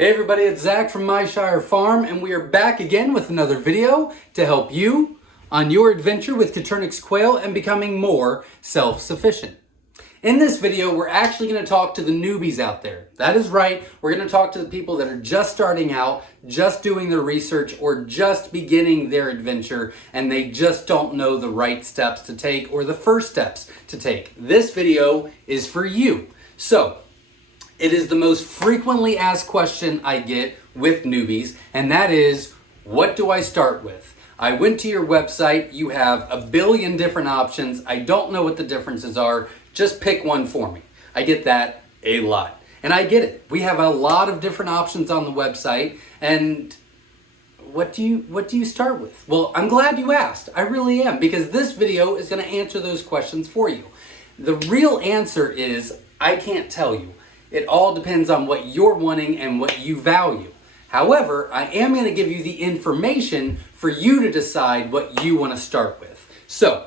Hey everybody, it's Zach from Myshire Farm, and we are back again with another video to help you on your adventure with Coturnix quail and becoming more self-sufficient. In this video, we're actually going to talk to the newbies out there. That is right, we're going to talk to the people that are just starting out, just doing their research, or just beginning their adventure, and they just don't know the right steps to take or the first steps to take. This video is for you. So, it is the most frequently asked question I get with newbies, and that is, what do I start with? I went to your website, you have a billion different options, I don't know what the differences are, just pick one for me. I get that a lot. And I get it. We have a lot of different options on the website, and what do you start with? Well, I'm glad you asked. I really am, because this video is going to answer those questions for you. The real answer is, I can't tell you. It all depends on what you're wanting and what you value. However, I am going to give you the information for you to decide what you want to start with. So,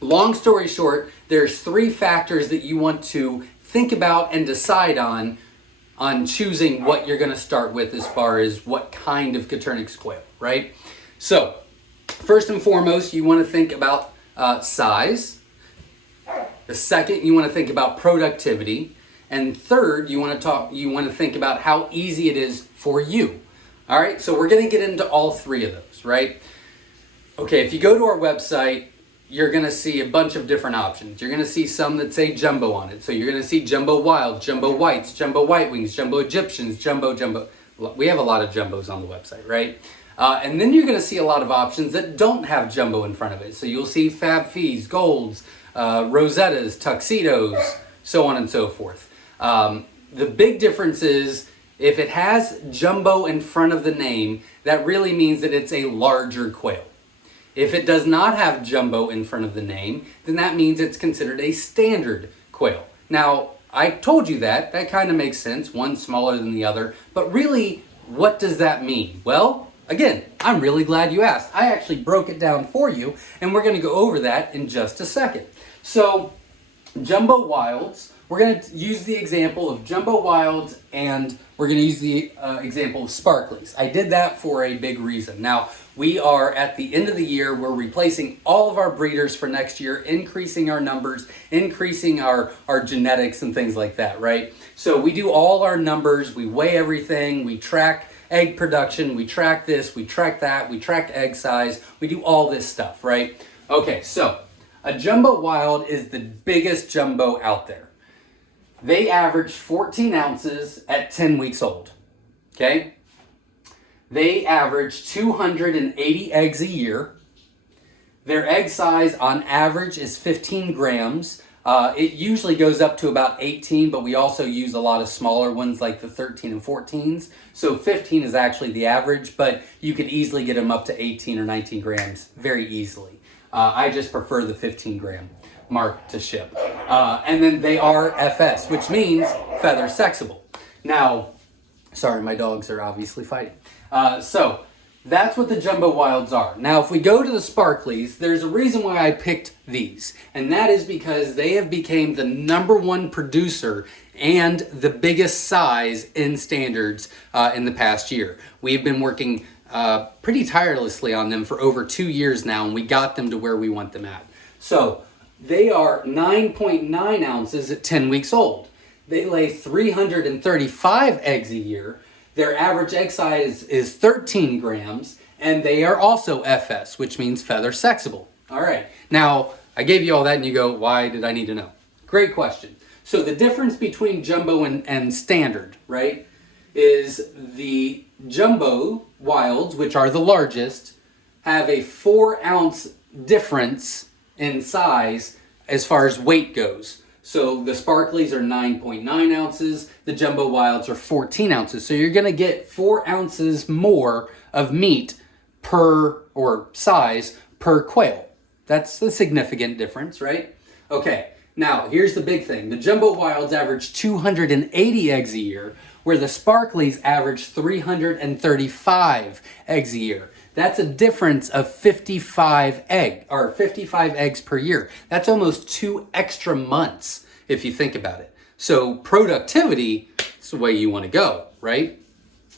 long story short, there's 3 factors that you want to think about and decide on choosing what you're going to start with as far as what kind of Coturnix quail, right? So, first and foremost, you want to think about size. The second, you want to think about productivity. And third, you want to think about how easy it is for you. All right, so we're going to get into all 3 of those, right? Okay, if you go to our website, you're going to see a bunch of different options. You're going to see some that say jumbo on it. So you're going to see jumbo wild, jumbo whites, jumbo white wings, jumbo Egyptians, jumbo. We have a lot of jumbos on the website, right? And then you're going to see a lot of options that don't have jumbo in front of it. So you'll see Fab Fees, Golds, Rosettas, Tuxedos, so on and so forth. The big difference is if it has jumbo in front of the name, that really means that it's a larger quail. If it does not have jumbo in front of the name, then that means it's considered a standard quail. Now, I told you that kind of makes sense, one smaller than the other, but really, what does that mean? Well, again, I'm really glad you asked. I actually broke it down for you, and we're going to go over that in just a second. So, jumbo wilds, we're going to use the example of jumbo wilds, and we're going to use the example of sparklies. I did that for a big reason. Now, we are at the end of the year, we're replacing all of our breeders for next year, increasing our numbers, increasing our genetics and things like that, right? So we do all our numbers, we weigh everything, we track egg production, we track this, we track that, we track egg size, we do all this stuff, right? Okay, so a jumbo wild is the biggest jumbo out there. They average 14 ounces at 10 weeks old, okay? They average 280 eggs a year. Their egg size on average is 15 grams. It usually goes up to about 18, but we also use a lot of smaller ones like the 13 and 14s. So 15 is actually the average, but you could easily get them up to 18 or 19 grams very easily. I just prefer the 15 gram mark to ship. And then they are FS, which means feather sexable. Now, sorry, my dogs are obviously fighting. So that's what the jumbo wilds are. Now, if we go to the sparklies, there's a reason why I picked these, and that is because they have become the #1 producer and the biggest size in standards in the past year. We've been working pretty tirelessly on them for over 2 years now, and we got them to where we want them at. So they are 9.9 ounces at 10 weeks old. They lay 335 eggs a year. Their average egg size is 13 grams, and they are also FS, which means feather sexable. All right, now I gave you all that and you go, why did I need to know? Great question. So the difference between jumbo and standard, right, is the jumbo wilds, which are the largest, have a 4-ounce difference in size as far as weight goes. So the sparklies are 9.9 ounces, the jumbo wilds are 14 ounces. So you're going to get 4 ounces more of meat or size per quail. That's a significant difference, right? Okay, now here's the big thing. The jumbo wilds average 280 eggs a year, where the sparklies average 335 eggs a year. That's a difference of 55 eggs per year. That's almost 2 extra months if you think about it. So productivity is the way you want to go, right?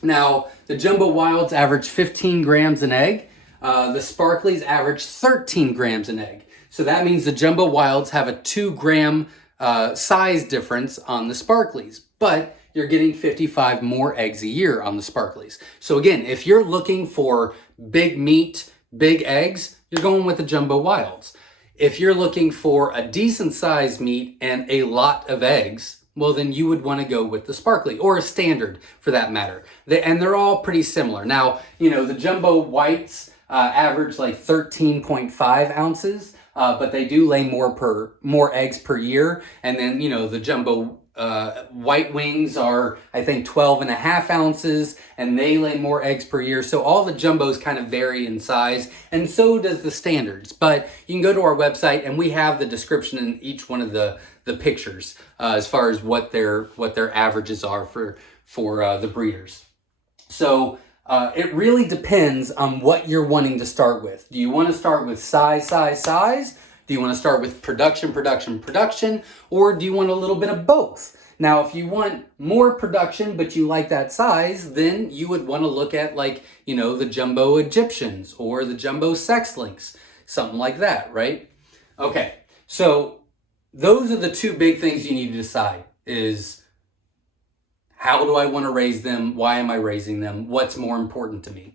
Now, the Jumbo Wilds average 15 grams an egg. The Sparklies average 13 grams an egg. So that means the Jumbo Wilds have a 2-gram size difference on the Sparklies, but you're getting 55 more eggs a year on the Sparklies. So again, if you're looking for big meat, big eggs, you're going with the Jumbo Wilds. If you're looking for a decent sized meat and a lot of eggs, well, then you would want to go with the Sparkly, or a standard for that matter. And they're all pretty similar. Now, you know, the Jumbo Whites average like 13.5 ounces, but they do lay more eggs per year. And then, you know, the Jumbo White Wings are, I think, 12.5 ounces, and they lay more eggs per year. So all the Jumbos kind of vary in size, and so does the standards. But you can go to our website, and we have the description in each one of the pictures as far as what their averages are for the breeders. So it really depends on what you're wanting to start with. Do you want to start with size? Do you want to start with production? Or do you want a little bit of both? Now, if you want more production, but you like that size, then you would want to look at, like, you know, the Jumbo Egyptians or the Jumbo Sex Links, something like that, right? Okay, so those are the two big things you need to decide is, how do I want to raise them? Why am I raising them? What's more important to me?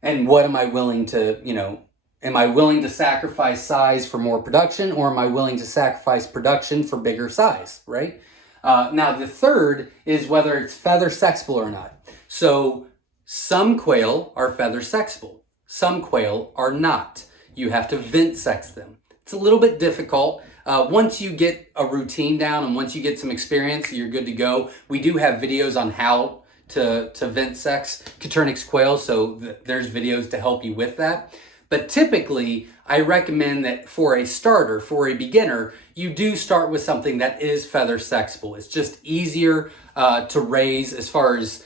And what am I willing to, you know, am I willing to sacrifice size for more production, or am I willing to sacrifice production for bigger size, right? Now, the third is whether it's feather sexable or not. So some quail are feather sexable. Some quail are not. You have to vent sex them. It's a little bit difficult. Once you get a routine down and once you get some experience, you're good to go. We do have videos on how to vent sex Coturnix quail, so there's videos to help you with that. But typically, I recommend that for a starter, for a beginner, you do start with something that is feather sexable. It's just easier to raise as far as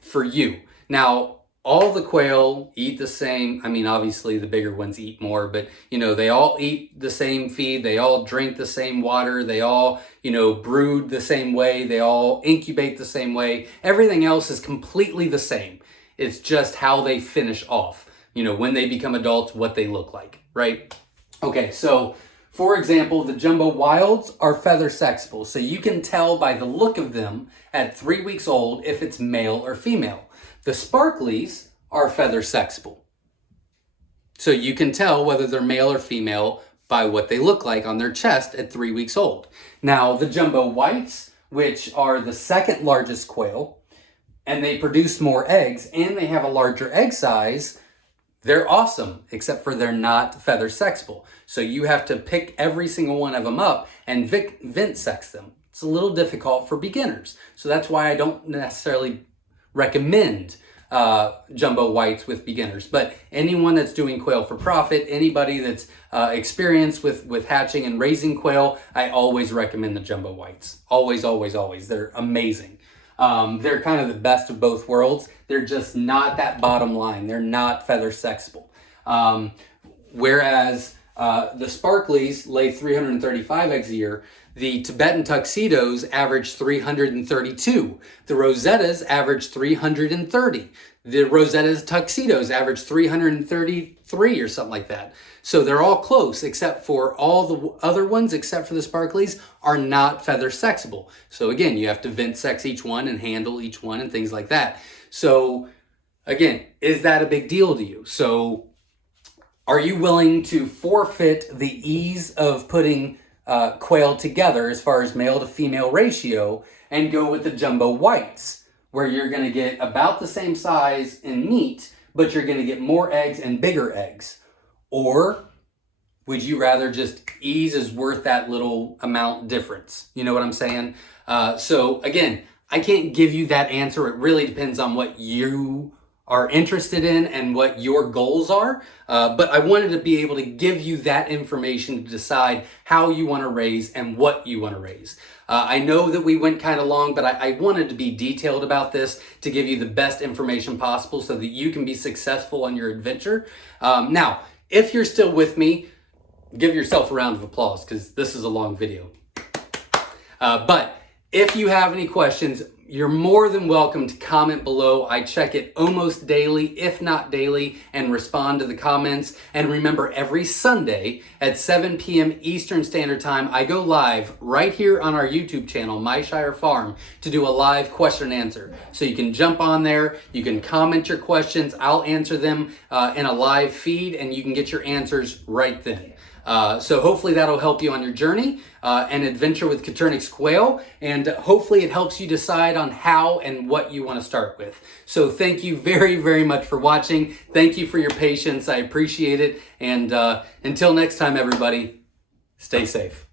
for you. Now, all the quail eat the same. I mean, obviously the bigger ones eat more, but you know, they all eat the same feed. They all drink the same water. They all, you know, brood the same way. They all incubate the same way. Everything else is completely the same. It's just how they finish off. You know, when they become adults, what they look like, right? Okay, so for example, the Jumbo Wilds are feather sexable. So you can tell by the look of them at 3 weeks old if it's male or female. The Sparklies are feather sexable. So you can tell whether they're male or female by what they look like on their chest at 3 weeks old. Now, the Jumbo Whites, which are the second largest quail, and they produce more eggs, and they have a larger egg size, they're awesome, except for they're not feather sexable. So you have to pick every single one of them up and vent sex them. It's a little difficult for beginners. So that's why I don't necessarily recommend Jumbo Whites with beginners. But anyone that's doing quail for profit, anybody that's experienced with hatching and raising quail, I always recommend the Jumbo Whites. Always, always, always. They're amazing. They're kind of the best of both worlds. They're just not that bottom line. They're not feather sexable. Whereas the Sparklies lay 335 eggs a year. The Tibetan Tuxedos average 332. The Rosettas average 330. The Rosetta's Tuxedos average 333 or something like that. So they're all close, except for all the other ones, except for the Sparklies, are not feather sexable. So again, you have to vent sex each one and handle each one and things like that. So again, is that a big deal to you? So are you willing to forfeit the ease of putting quail together as far as male to female ratio and go with the Jumbo Whites, where you're going to get about the same size in meat, but you're going to get more eggs and bigger eggs? Or would you rather just ease is worth that little amount difference? You know what I'm saying? So again, I can't give you that answer. It really depends on what you are interested in and what your goals are. But I wanted to be able to give you that information to decide how you want to raise and what you want to raise. I know that we went kind of long, but I wanted to be detailed about this to give you the best information possible so that you can be successful on your adventure. Now, if you're still with me, give yourself a round of applause because this is a long video. But if you have any questions, you're more than welcome to comment below. I check it almost daily, if not daily, and respond to the comments. And remember, every Sunday at 7 p.m. Eastern Standard Time, I go live right here on our YouTube channel, Myshire Farm, to do a live question and answer. So you can jump on there, you can comment your questions, I'll answer them in a live feed, and you can get your answers right then. So hopefully that'll help you on your journey and adventure with Coturnix quail, and hopefully it helps you decide on how and what you want to start with. So thank you very, very much for watching. Thank you for your patience. I appreciate it. And until next time, everybody, stay safe.